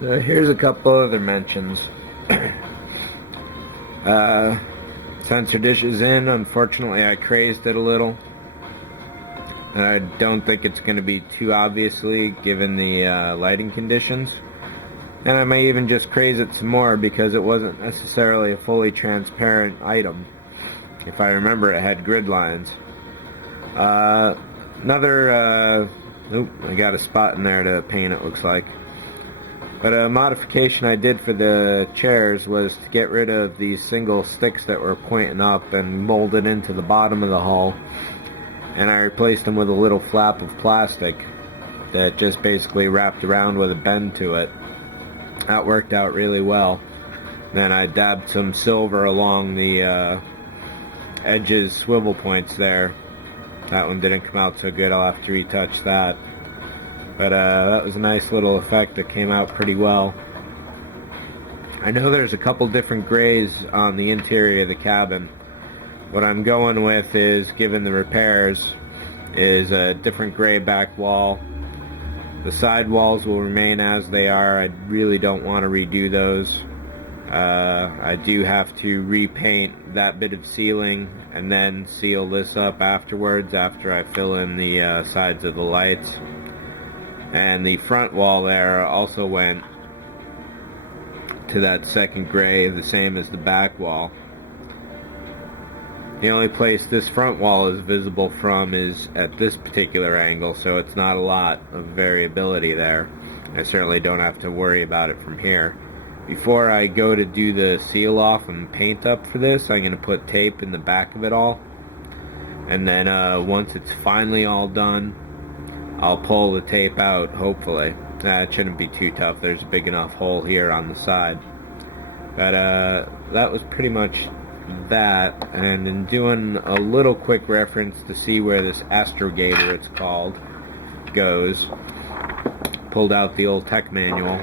So here's a couple other mentions. Sensor dish is in. Unfortunately, I crazed it a little. I don't think it's going to be too obviously given the lighting conditions. And I may even just craze it some more because it wasn't necessarily a fully transparent item. If I remember, it had grid lines. I got a spot in there to paint, it looks like. But a modification I did for the chairs was to get rid of these single sticks that were pointing up and molded into the bottom of the hull. And I replaced them with a little flap of plastic that just basically wrapped around with a bend to it. That worked out really well. Then I dabbed some silver along the edges, swivel points there. That one didn't come out so good, I'll have to retouch that. But that was a nice little effect that came out pretty well. I know there's a couple different grays on the interior of the cabin. What I'm going with is, given the repairs, is a different gray back wall. The side walls will remain as they are. I really don't want to redo those. I do have to repaint that bit of ceiling and then seal this up afterwards after I fill in the sides of the lights. And the front wall there also went to that second gray, the same as the back wall. The only place this front wall is visible from is at this particular angle, so it's not a lot of variability there. I certainly don't have to worry about it from here. Before I go to do the seal off and paint up for this, I'm going to put tape in the back of it all. And then once it's finally all done, I'll pull the tape out, hopefully. It shouldn't be too tough. There's a big enough hole here on the side. But that was pretty much that. And in doing a little quick reference to see where this astrogator, it's called, goes, pulled out the old tech manual.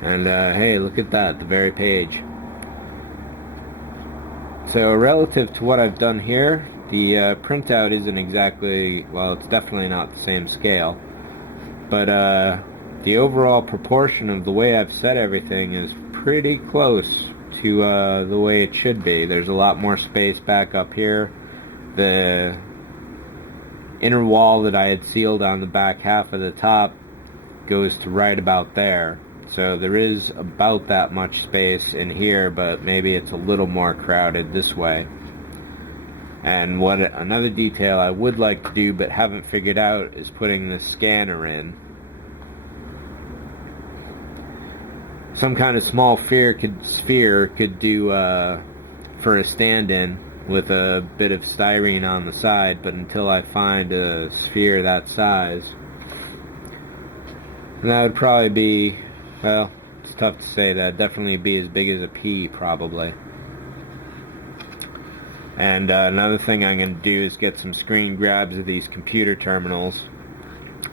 And hey, look at that, the very page. So relative to what I've done here, the printout isn't exactly, well, it's definitely not the same scale, but the overall proportion of the way I've set everything is pretty close to the way it should be. There's a lot more space back up here. The inner wall that I had sealed on the back half of the top goes to right about there. So there is about that much space in here, but maybe it's a little more crowded this way. And another detail I would like to do but haven't figured out is putting the scanner in. Some kind of small sphere could do for a stand-in with a bit of styrene on the side, but until I find a sphere that size, and that would probably be, well, it's tough to say. That'd definitely be as big as a pea, probably. And another thing I'm going to do is get some screen grabs of these computer terminals,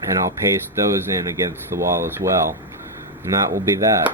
and I'll paste those in against the wall as well. And that will be that.